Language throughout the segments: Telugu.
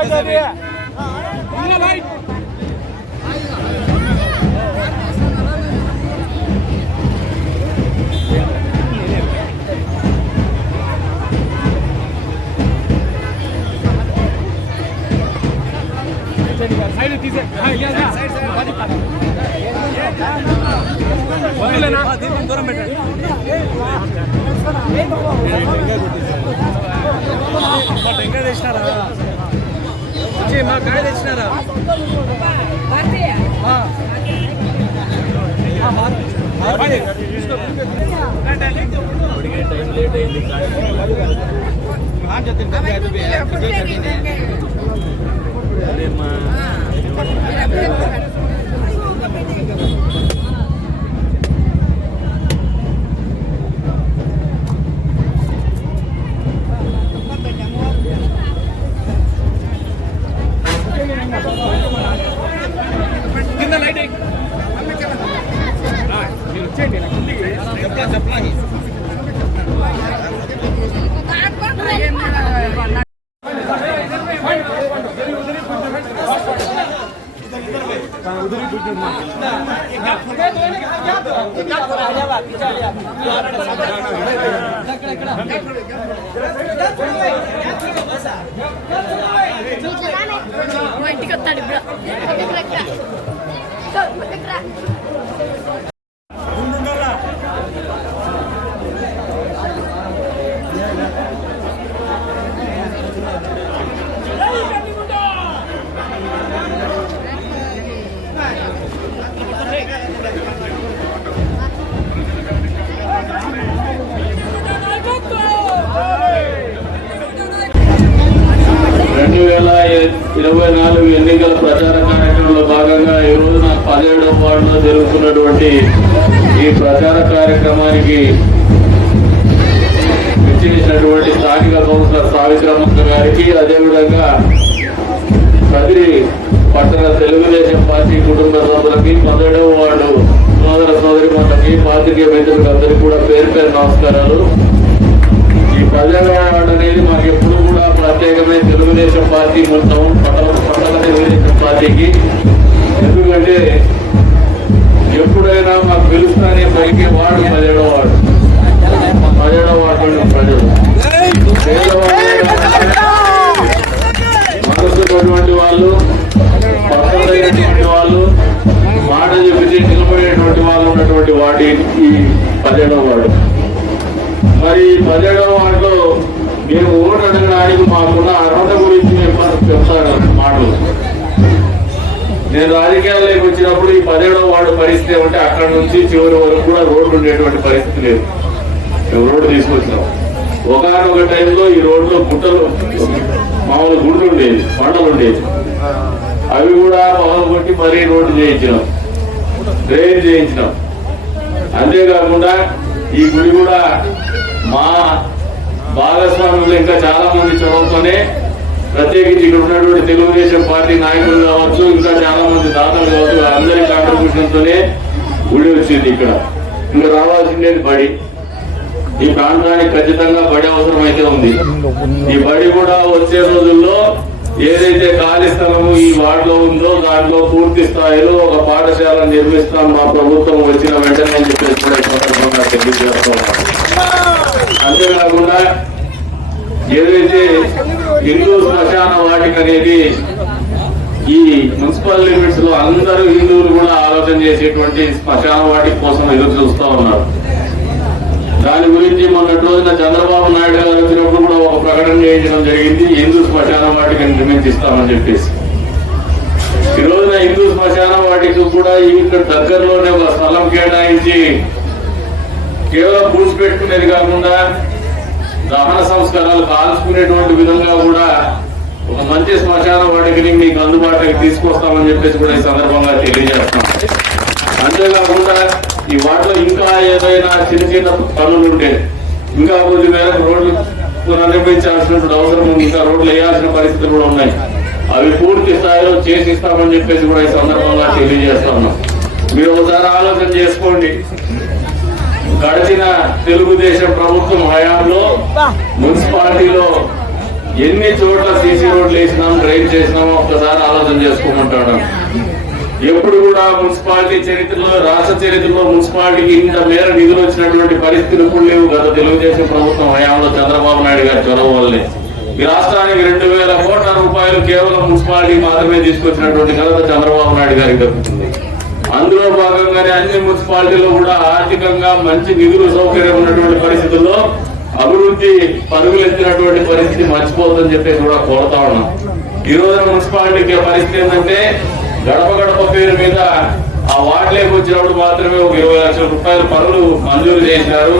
아 이, 나. వచ్చి మా కాయ తెచ్చినారా? అది వే. ఇంటికి వస్తాడు ఇప్పుడు. జరుగుతున్నటువంటి ఈ ప్రచార కార్యక్రమానికి విచ్చేసినటువంటి స్థానిక కౌన్సిలర్ సావిత్రమ్మ గారికి అదేవిధంగా కదిరి పట్టణ తెలుగుదేశం పార్టీ కుటుంబ సభ్యులకి పదిహేడవ వార్డు సోదర సోదరి మండలికి పాత్రికేయ మిత్రులకు అందరికీ కూడా పేరు పేరు నమస్కారాలు. ఈ ప్రజావాడు అనేది మాకు ఎప్పుడు కూడా ప్రత్యేకమైన తెలుగుదేశం పార్టీ మొత్తం పట్టణ పట్టణ తెలుగుదేశం పార్టీకి. ఎందుకంటే ఎప్పుడైనా మాకు పిలుస్తానే పైకి వాడు పదిహేడో వాడు ప్రజలు. పేదవాళ్ళు, మనసున్నటువంటి వాళ్ళు పక్కనటువంటి వాళ్ళు మాట చెబితే నిలబడేటువంటి వాళ్ళు ఉన్నటువంటి వాడి ఈ పదిహేడో వాడు మరి పదిహేడవ వాటిలో మేము ఓటు అడగడానికి మాకున్న అర్హత గురించి మేము చెప్తాను మాటలు. నేను రాజకీయాల్లోకి వచ్చినప్పుడు ఈ పదిహేడవ వార్డు పరిస్థితి ఏమంటే అక్కడ నుంచి చివరి వరకు కూడా రోడ్డు ఉండేటువంటి పరిస్థితి లేదు. మేము రోడ్డు తీసుకొచ్చినాం. ఒకనొక టైంలో ఈ రోడ్లో గుట్టలు మామూలు గుడ్లు ఉండేది పంటలు ఉండేది అవి కూడా పొలం కొట్టి మరీ రోడ్డు చేయించినాం. డ్రైన్ చేయించినాం. అంతేకాకుండా ఈ గుడి కూడా మా భాగస్వాములు ఇంకా చాలా మంది చొరవతోనే ప్రత్యేకించి ఇక్కడ ఉన్నటువంటి తెలుగుదేశం పార్టీ నాయకులు కావచ్చు ఇంకా చాలా మంది దాతలు కావచ్చు అందరి కాంట్రిబ్యూషన్ తోనే గుడి వచ్చింది ఇక్కడ. ఇంకా రావాల్సిందేది బడి. ఈ ప్రాంతానికి ఖచ్చితంగా బడి అవసరం అయితే ఉంది. ఈ బడి కూడా వచ్చే రోజుల్లో ఏదైతే ఖాళీ స్థలము ఈ వార్డులో ఉందో దాంట్లో పూర్తి స్థాయిలో ఒక పాఠశాల నిర్మిస్తాం మా ప్రభుత్వం వచ్చిన వెంటనే అని చెప్పేసి కూడా ఈ సందర్భంగా అంతేకాకుండా ఏదైతే హిందూ శ్మశాన వాటిక అనేది ఈ మున్సిపల్ లిమిట్స్లో అందరూ హిందువులు కూడా ఆలోచన చేసేటువంటి శ్మశాన వాటిక కోసం ఎదురు చూస్తూ ఉన్నారు. దాని గురించి మొన్నటి రోజున చంద్రబాబు నాయుడు గారు వచ్చినప్పుడు కూడా ఒక ప్రకటన చేయించడం జరిగింది హిందూ శ్మశాన వాటికి నిర్మించిస్తామని చెప్పేసి. ఈ రోజున హిందూ శ్మశాన వాటికి కూడా ఇక్కడ దగ్గరలోనే ఒక స్థలం కేటాయించి కేవలం పూడ్చిపెట్టుకునేది కాకుండా దహన సంస్కారాలు కాల్చుకునేటువంటి విధంగా కూడా ఒక మంచి శ్మశాన వాటికి మీకు అందుబాటులోకి తీసుకొస్తామని చెప్పేసి కూడా ఈ సందర్భంగా తెలియజేస్తాం అంతేకాకుండా ఈ వాటిలో ఇంకా ఏదైనా చిన్న చిన్న పనులు ఉంటే ఇంకా కొద్ది మేరకు రోడ్లు పునర్నిర్మించాల్సినటువంటి అవసరం ఉంది ఇంకా రోడ్లు వేయాల్సిన పరిస్థితులు కూడా ఉన్నాయి. అవి పూర్తి స్థాయిలో చేసిస్తామని చెప్పేసి కూడా ఈ సందర్భంగా తెలియజేస్తా ఉన్నాం. మీరు ఒకసారి ఆలోచన చేసుకోండి. గడిచిన తెలుగుదేశం ప్రభుత్వం హయాంలో మున్సిపాలిటీలో ఎన్ని చోట్ల సీసీ రోడ్లు వేసినాం డ్రైవ్ చేసినామో ఒక్కసారి ఆలోచన చేసుకోమంటాడు. ఎప్పుడు కూడా మున్సిపాలిటీ చరిత్రలో రాష్ట్ర చరిత్రలో మున్సిపాలిటీకి ఇంత మేర నిధులు వచ్చినటువంటి పరిస్థితులు ఇప్పుడు లేవు. గత తెలుగుదేశం ప్రభుత్వం హయాంలో చంద్రబాబు నాయుడు గారి చొరవ వల్లే. ఈ రాష్ట్రానికి రెండు వేల కోట్ల రూపాయలు కేవలం మున్సిపాలిటీ మాత్రమే తీసుకొచ్చినటువంటి ఘనత చంద్రబాబు నాయుడు గారికి దక్కుతుంది. అందులో భాగంగానే అన్ని మున్సిపాలిటీలో కూడా ఆర్థికంగా మంచి నిధులు సౌకర్యం ఉన్నటువంటి పరిస్థితుల్లో అభివృద్ధి పరుగులెత్తినటువంటి పరిస్థితి మర్చిపోతుందని చెప్పేసి కూడా కోరుతా ఉన్నాం. ఈ రోజున మున్సిపాలిటీకి పరిస్థితి ఏంటంటే గడప గడప పేరు మీద ఆ వార్డులోకి వచ్చినప్పుడు మాత్రమే ఒక ఇరవై లక్షల రూపాయల పనులు మంజూరు చేసినారు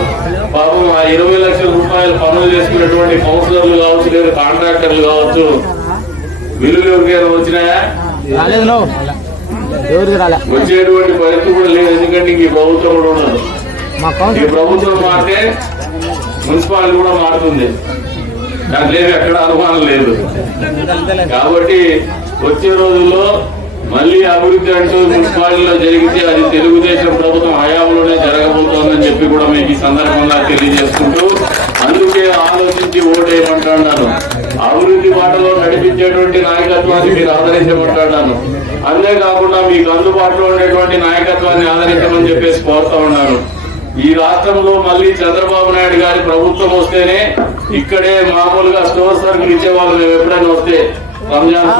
పాపం ఆ ఇరవై లక్షల రూపాయల పనులు చేసుకున్నటువంటి కౌన్సిలర్లు కావచ్చు లేదా కాంట్రాక్టర్లు కావచ్చు విలువలు ఎవరికైనా వచ్చినాయా? వచ్చేటువంటి పరిస్థితి కూడా లేదు ఎందుకంటే ఇంక ఈ ప్రభుత్వం కూడా ఉండదు. మా ఈ ప్రభుత్వం మారితే మున్సిపాలిటీ కూడా మారుతుంది. దాంట్లో ఏమి ఎక్కడ అనుమానం లేదు. కాబట్టి వచ్చే రోజుల్లో మళ్ళీ అభివృద్ధి అంటూ మున్సిపాలిటీలో జరిగితే అది తెలుగుదేశం ప్రభుత్వం హయాంలోనే జరగబోతోందని చెప్పి కూడా మీకు ఈ సందర్భంగా తెలియజేసుకుంటూ అందుకే ఆలోచించి ఓటేయమంటున్నాను. అభివృద్ధి బాటలో నడిపించేటువంటి నాయకత్వాన్ని మీరు ఆదరించమంటున్నాను. అంతేకాకుండా మీకు అందుబాటులో ఉండేటువంటి నాయకత్వాన్ని ఆదరించమని చెప్పేసి కోరుతా ఉన్నాను. ఈ రాష్ట్రంలో మళ్ళీ చంద్రబాబు నాయుడు గారి ప్రభుత్వం వస్తేనే ఇక్కడే మామూలుగా స్టోర్ సరుకులు ఇచ్చేవాళ్ళు మేము ఎప్పుడైనా వస్తే రంజాన్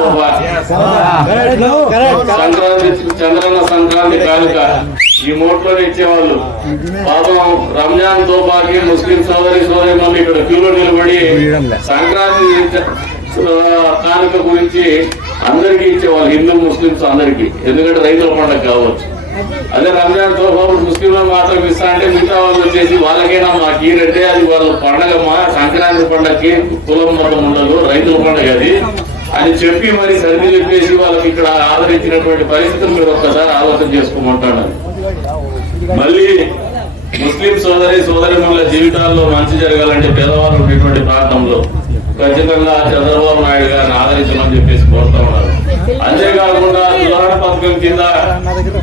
సంక్రాంతి చంద్రన్న సంక్రాంతి కానుక. ఈ మూట్లోనే ఇచ్చేవాళ్ళు. పాపం రంజాన్ తోఫాకి ముస్లిం సోదరి సోదరి మళ్ళీ ఇక్కడ క్యూలో నిలబడి సంక్రాంతి కానుక గురించి అందరికీ ఇచ్చేవాళ్ళు. హిందూ ముస్లింస్ అందరికీ. ఎందుకంటే రైతుల పండుగ కావచ్చు. అదే రంజాన్ తోఫా ముస్లింలు మాత్రం ఇస్తా అంటే మిగతా వాళ్ళు వచ్చేసి వాళ్ళకైనా మాకు ఈరంటే అది వాళ్ళ పండగ మా సంక్రాంతి పండగకి కులం మతం ఉండదు రైతుల పండగ అది. అని చెప్పి మరి సర్ది చెప్పేసి వాళ్ళకి ఇక్కడ ఆదరించినటువంటి పరిస్థితులు మీరు ఒక్కసారి ఆలోచన చేసుకోమంటాను మళ్ళీ ముస్లిం సోదరి సోదరిమణుల జీవితాల్లో మంచి జరగాలంటే పేదవాళ్ళు ఉండేటువంటి ప్రాంతంలో ఖచ్చితంగా చంద్రబాబు నాయుడు గారిని ఆదరించమని చెప్పేసి కోరుతా ఉన్నారు. అంతేకాకుండా నివారణ పథకం కింద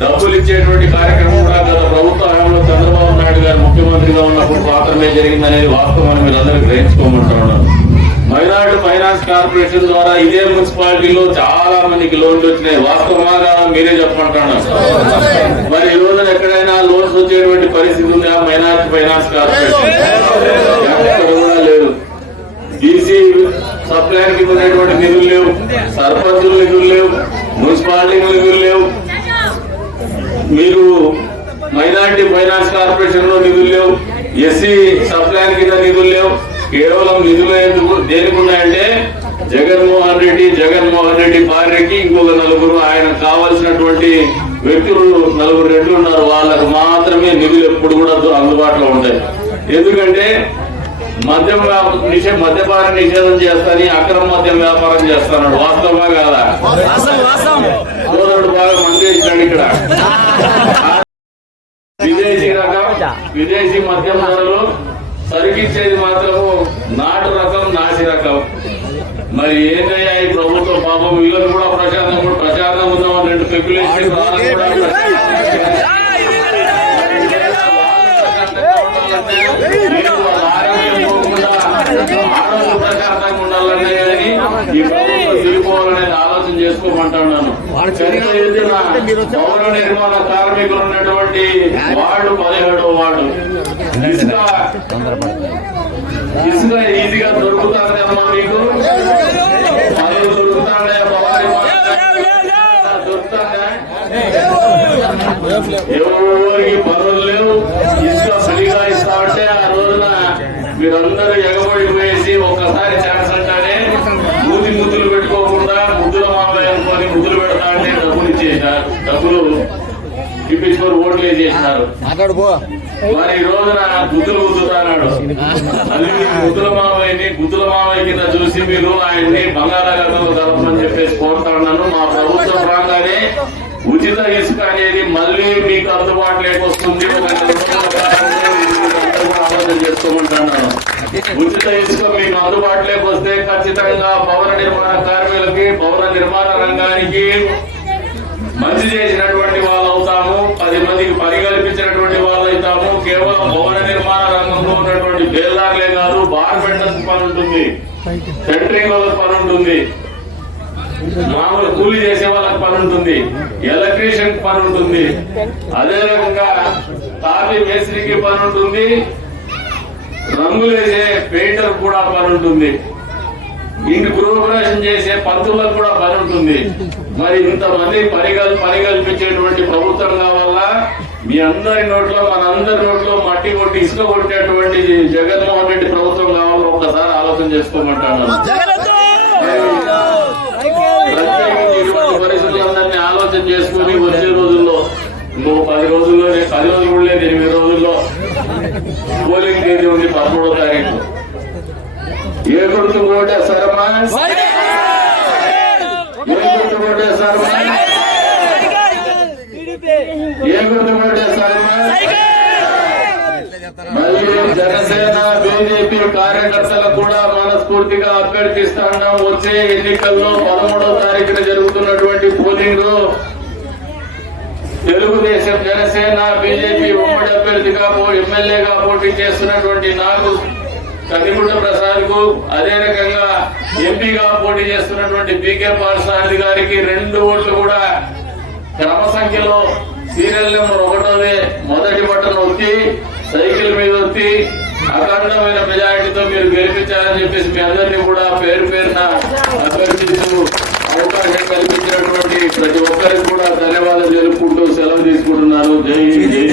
డబ్బులు ఇచ్చేటువంటి కార్యక్రమం కూడా గత ప్రభుత్వ హయాంలో చంద్రబాబు నాయుడు గారు ముఖ్యమంత్రిగా ఉన్నప్పుడు మాత్రమే జరిగిందనేది వాస్తవాన్ని మీరు అందరూ గ్రహించుకోమంటా ఉన్నారు. మైనార్టీ ఫైనాన్స్ కార్పొరేషన్ ద్వారా ఇదే మున్సిపాలిటీలో చాలా మందికి లోన్లు వచ్చినాయి. వాస్తవంగా మీరే చెప్పమంటున్నారు మరి ఈ రోజున ఎక్కడైనా లోన్స్ వచ్చేటువంటి పరిస్థితి ఉందా? Minority finance corporation. ఎక్కడ కూడా లేదు. డీసీ సప్లైర్ ఉన్నటువంటి నిధులు లేవు. సర్పంచుల నిధులు లేవు. మున్సిపాలిటీ నిధులు లేవు. మీరు మైనార్టీ ఫైనాన్స్ కార్పొరేషన్లో నిధులు లేవు. ఎస్సీ సప్లైర్ కింద నిధులు లేవు. కేవలం నిధులు ఎందుకు దేనికి ఉన్నాయంటే జగన్మోహన్ రెడ్డి జగన్మోహన్ రెడ్డి భార్యకి ఇంకొక నలుగురు ఆయన కావాల్సినటువంటి వ్యక్తులు నలుగురు రెడ్లు ఉన్నారు. వాళ్ళకు మాత్రమే నిధులు ఎప్పుడు కూడా అందుబాటులో ఉంటాయి ఎందుకంటే మద్యం నిషే మద్యపాన నిషేధం చేస్తాని అక్రమ మద్యం వ్యాపారం చేస్తాడు వాస్తవమా కాదా? సోదరుడు బాగా మంది ఇచ్చాడు ఇక్కడ. విదేశీ రకం విదేశీ మద్యం ధరలు సరికిచ్చేది మాత్రము నాటు రకం నాసి రకం. మరి ఏంటయ్యా ఈ ప్రభుత్వ పాపం వీళ్ళని కూడా ప్రశాంతం కూడా ప్రశాంతంగా ఉందామని రెండు స్పెక్యులేషన్ ప్రశాంతంగా ఉండాలనే కానీ ఈ ప్రభుత్వం తిరిగిపోవాలనేది ఆలోచన చేసుకోమంటున్నాను భవన నిర్మాణ కార్మికులు ఉన్నటువంటి వార్డు పదిహేడో వార్డు ఇసుక. ఈజీగా దొరుకుతుందమ్మా మీకు? పనులు దొరుకుతాడే దొరుకుతాడా ఎవరికి పనులు లేవు? ఇసుక ఫ్రీగా ఇస్తా ఉంటే ఆ రోజున మీరందరూ ఎగబడి వేసి ఒక్కసారి ఛాన్స్ అంటే డబ్బులు ఇచ్చేసినారు డబ్బులు ఇప్పించుకొని ఓట్లు వేసేసినారు మరి ఈ రోజున గుద్దులు గుద్దుతున్నాడు మళ్ళీ గుద్దుల మామయ్యని గుద్దుల మామయ్య కింద చూసి మీరు ఆయన్ని బంగాళాఖాతంలో కలపమని చెప్పేసి కోరుతా ఉన్నాను. మా ప్రభుత్వం రాగానే ఉచిత ఇసుక అనేది మళ్ళీ మీకు అందుబాటులోకి వస్తుంది. ఆలోచన చేసుకోమంటున్నాను ఉచిత ఇసుక మీకు అందుబాటులోకి వస్తే ఖచ్చితంగా భవన నిర్మాణ కార్మికులకి భవన నిర్మాణ రంగానికి మంచి చేసినటువంటి వాళ్ళు అవుతాము పది మందికి పని కల్పించినటువంటి వాళ్ళు అవుతాము. కేవలం భవన నిర్మాణ రంగంలో ఉన్నటువంటి బేల్దారులే కాదు బార్బెండర్స్ పని ఉంటుంది సెంట్రింగ్ వాళ్ళకి పని ఉంటుంది మామూలు కూలీ చేసే వాళ్ళకి పని ఉంటుంది ఎలక్ట్రీషియన్ పని ఉంటుంది. అదే రకంగా తాపి మేస్త్రికి పని ఉంటుంది. రంగులేసే పెయింటర్ కూడా పని ఉంటుంది ఇంటి గృహప్రవేశం చేసే పంతులకు కూడా పని ఉంటుంది మరి ఇంతమంది పరిగల్ పరిగల్పించేటువంటి పని ప్రభుత్వం కావాలా? మీ అందరి నోట్లో మనందరి నోట్లో మట్టి కొట్టి ఇసుక కొట్టేటువంటి జగన్మోహన్ రెడ్డి ప్రభుత్వం కావాలో? ఒక్కసారి ఆలోచన చేసుకోమంటాను. పరిస్థితులందరినీ ఆలోచన చేసుకుని వచ్చే రోజుల్లో ఇంకో పది రోజుల్లో పది రోజులు కూడా లేదు ఎనిమిది రోజులు. పోలింగ్ తేదీ ఉంది? పదమూడో తారీఖు. ఏ గుర్తు ఓటేశారమ్మా ఏ గుర్తు ఓటేశారమ్మా ఏ గుర్తు ఓటేశారమ్మా మళ్ళీ జనసేన బీజేపీ కార్యకర్తలు కూడా మనస్ఫూర్తిగా అభ్యర్థిస్తాం వచ్చే ఎన్నికల్లో పదమూడో తారీఖున జరుగుతున్నటువంటి పోలింగ్. తెలుగుదేశం జనసేన బీజేపీ అభ్యర్థిగా పో- ఎమ్మెల్యేగా పోటీ చేస్తున్నటువంటి నాకు కదిగుండ ప్రసాద్కు అదే రకంగా ఎంపీగా పోటీ చేస్తున్నటువంటి పీకే పాల్సారథి గారికి రెండు ఓట్లు కూడా క్రమ సంఖ్యలో సీరియల్ నెంబర్ ఒకటోనే మొదటి బట్టను ఒత్తి సైకిల్ మీద ఒత్తి అఖండమైన మెజారిటీతో మీరు గెలిపించాలని చెప్పేసి మీ అందరినీ కూడా పేరు పేరున అభ్యర్థిస్తూ అవకాశం కల్పించినటువంటి ప్రతి ఒక్కరికి కూడా ధన్యవాదాలు తెలుపుకుంటూ సెలవు తీసుకుంటున్నారు జై జై